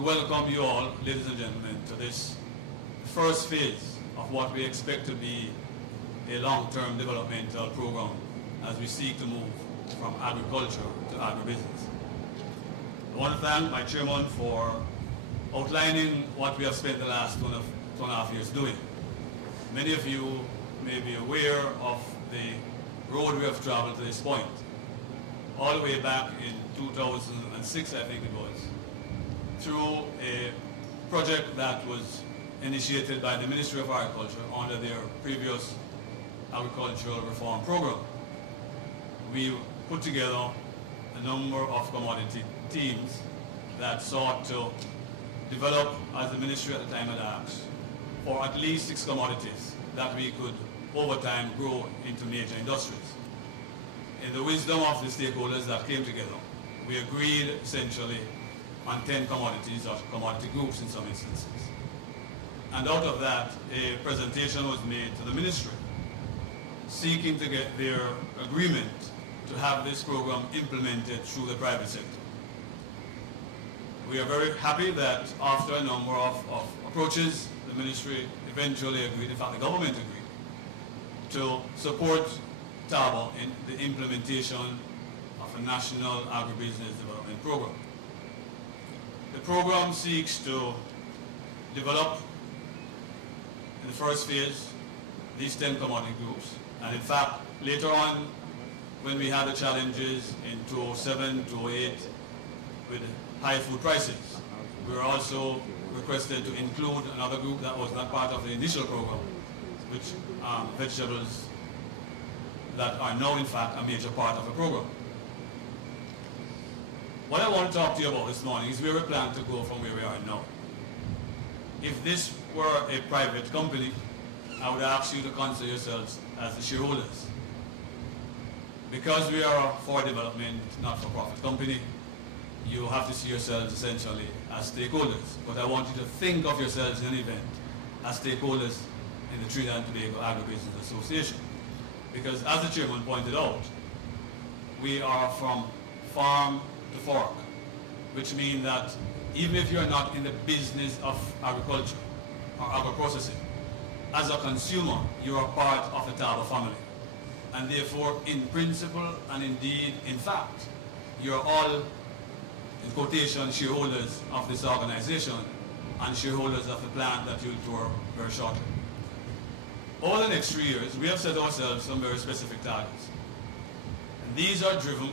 to welcome you all, ladies and gentlemen, to this first phase of what we expect to be a long-term developmental program as we seek to move from agriculture to agribusiness. I want to thank my chairman for outlining what we have spent the last two and a half years doing. Many of you may be aware of the road we have traveled to this point. All the way back in 2006, I think it was, through a project that was initiated by the Ministry of Agriculture under their previous agricultural reform program. We put together a number of commodity teams that sought to develop, as the ministry at the time had asked, for at least 6 commodities that we could over time grow into major industries. In the wisdom of the stakeholders that came together, we agreed essentially on 10 commodities or commodity groups in some instances. And out of that, a presentation was made to the ministry, seeking to get their agreement to have this program implemented through the private sector. We are very happy that after a number of approaches, the ministry eventually agreed, in fact the government agreed, to support TTABA in the implementation of a national agribusiness development program. The program seeks to develop, in the first phase, these 10 commodity groups. And in fact, later on, when we had the challenges in 2007, 2008, with high food prices, we were also requested to include another group that was not part of the initial program, which vegetables that are now, in fact, a major part of the program. What I want to talk to you about this morning is where we plan to go from where we are now. If this were a private company, I would ask you to consider yourselves as the shareholders. Because we are a for development, not-for-profit company, you have to see yourselves essentially as stakeholders. But I want you to think of yourselves in an event as stakeholders in the Trinidad and Tobago Agribusiness Association. Because as the chairman pointed out, we are from farm to fork, which means that even if you're not in the business of agriculture or agri-processing, as a consumer, you are part of the TTABA family. And therefore, in principle and indeed, in fact, you're all, in quotation, shareholders of this organization and shareholders of the plan that you'll tour very shortly. Over the next 3 years, we have set ourselves some very specific targets. And these are driven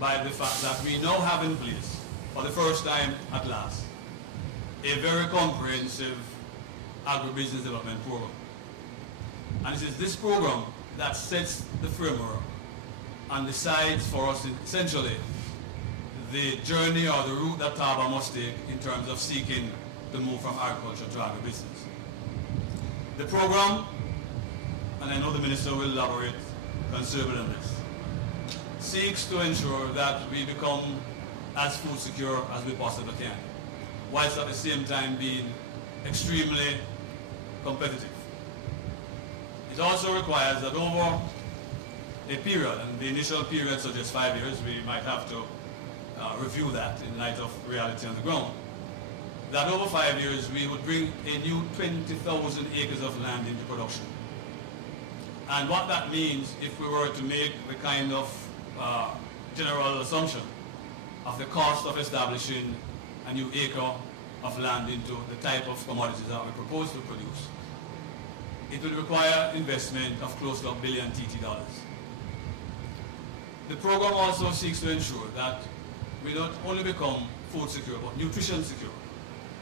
by the fact that we now have in place, for the first time at last, a very comprehensive agribusiness development program. And it is this program that sets the framework and decides for us essentially the journey or the route that TTABA must take in terms of seeking to move from agriculture to agribusiness. The program, and I know the minister will elaborate considerably on this, seeks to ensure that we become as food secure as we possibly can, whilst at the same time being extremely competitive. It also requires that over a period, and the initial period suggests 5 years, we might have to review that in light of reality on the ground, that over 5 years we would bring a new 20,000 acres of land into production. And what that means, if we were to make the kind of general assumption of the cost of establishing a new acre of land into the type of commodities that we propose to produce, it will require investment of close to $1 billion TT dollars. The program also seeks to ensure that we not only become food secure, but nutrition secure.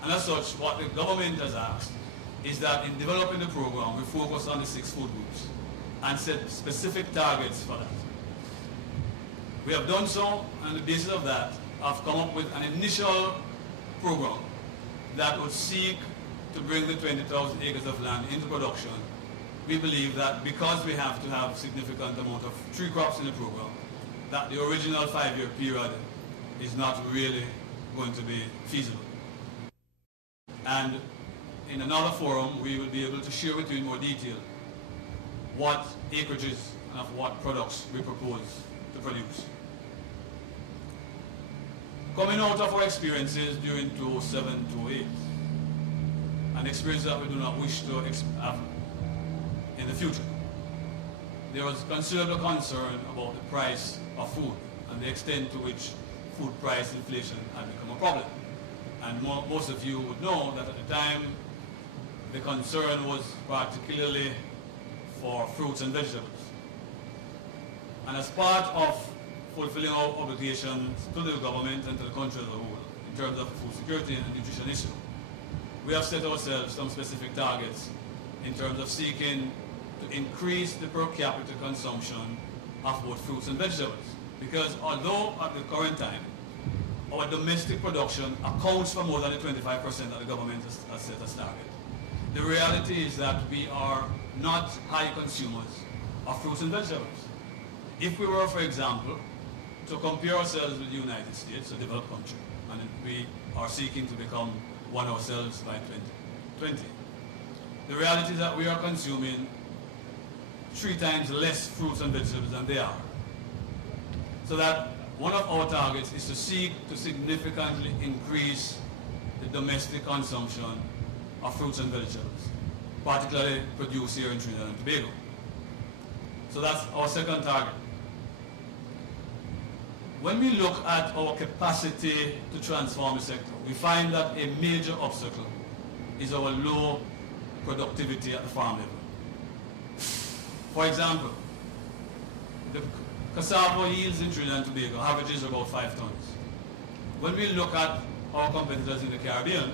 And as such, what the government has asked is that in developing the program, we focus on the 6 food groups and set specific targets for that. We have done so, and on the basis of that, have come up with an initial program that would seek to bring the 20,000 acres of land into production. We believe that because we have to have significant amount of tree crops in the program, that the original 5-year period is not really going to be feasible. And in another forum, we will be able to share with you in more detail what acreages and of what products we propose to produce. Coming out of our experiences during 2007-2008, an experience that we do not wish to have in the future, there was considerable concern about the price of food and the extent to which food price inflation had become a problem. And most of you would know that at the time, the concern was particularly for fruits and vegetables. And as part of fulfilling our obligations to the government and to the country as a whole, in terms of food security and nutrition issue, we have set ourselves some specific targets in terms of seeking to increase the per capita consumption of both fruits and vegetables. Because although at the current time, our domestic production accounts for more than the 25% that the government has set as target, the reality is that we are not high consumers of fruits and vegetables. If we were, for example, to compare ourselves with the United States, a developed country, and we are seeking to become one ourselves by 2020, the reality is that we are consuming 3 times less fruits and vegetables than they are. So that one of our targets is to seek to significantly increase the domestic consumption of fruits and vegetables, particularly produced here in Trinidad and Tobago. So that's our second target. When we look at our capacity to transform the sector, we find that a major obstacle is our low productivity at the farm level. For example, the cassava yields in Trinidad and Tobago averages about 5 tons. When we look at our competitors in the Caribbean,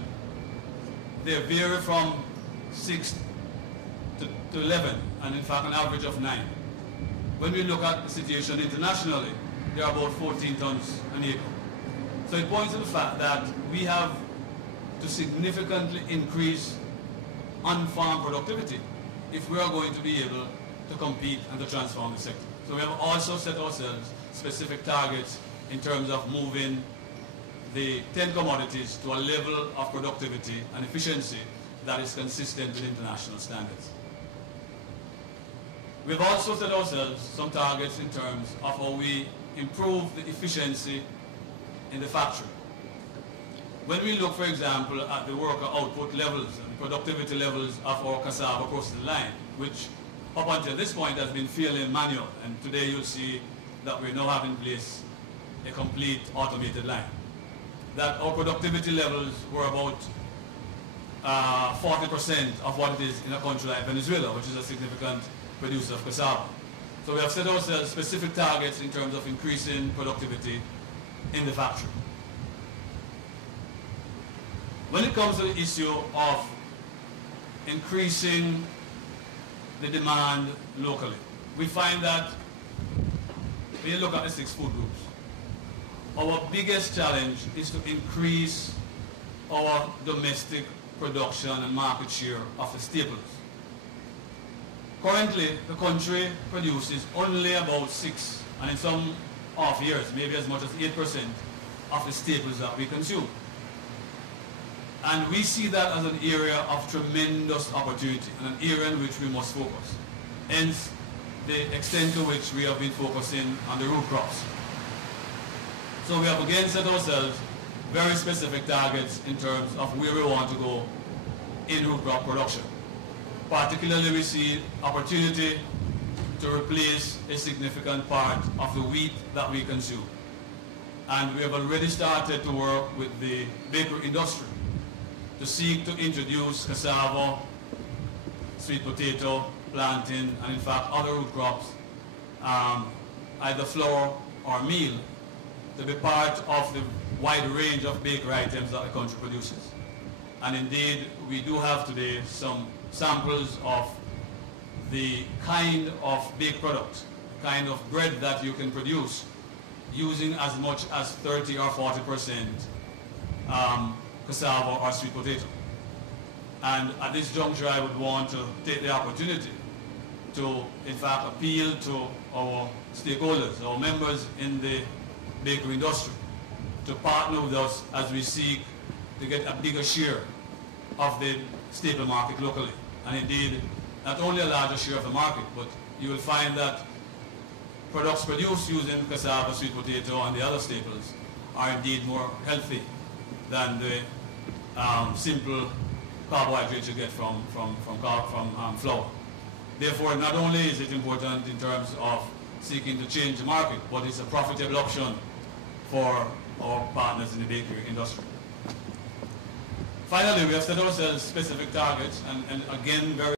they vary from 6 to 11, and in fact an average of 9. When we look at the situation internationally, they are about 14 tons an acre. So it points to the fact that we have to significantly increase on-farm productivity if we are going to be able to compete and to transform the sector. So we have also set ourselves specific targets in terms of moving the 10 commodities to a level of productivity and efficiency that is consistent with international standards. We've also set ourselves some targets in terms of how we improve the efficiency in the factory. When we look, for example, at the worker output levels and the productivity levels of our cassava processing line, which up until this point has been fairly manual, and today you'll see that we now have in place a complete automated line, that our productivity levels were about 40% of what it is in a country like Venezuela, which is a significant producer of cassava. So we have set ourselves specific targets in terms of increasing productivity in the factory. When it comes to the issue of increasing the demand locally, we find that when you look at the 6 food groups, our biggest challenge is to increase our domestic production and market share of the staples. Currently, the country produces only about 6, and in some off years, maybe as much as 8% of the staples that we consume. And we see that as an area of tremendous opportunity and an area in which we must focus. Hence, the extent to which we have been focusing on the root crops. So we have again set ourselves very specific targets in terms of where we want to go in root crop production. Particularly, we see opportunity to replace a significant part of the wheat that we consume. And we have already started to work with the bakery industry to seek to introduce cassava, sweet potato, plantain, and in fact other root crops, either flour or meal, to be part of the wide range of bakery items that the country produces. And indeed, we do have today some samples of the kind of baked product, the kind of bread that you can produce using as much as 30 or 40% cassava or sweet potato. And at this juncture, I would want to take the opportunity to, in fact, appeal to our stakeholders, our members in the bakery industry, to partner with us as we seek to get a bigger share of the staple market locally. And indeed, not only a larger share of the market, but you will find that products produced using cassava, sweet potato, and the other staples are indeed more healthy than the simple carbohydrates you get from flour. Therefore, not only is it important in terms of seeking to change the market, but it's a profitable option for our partners in the bakery industry. Finally, we have set ourselves specific targets, and again, very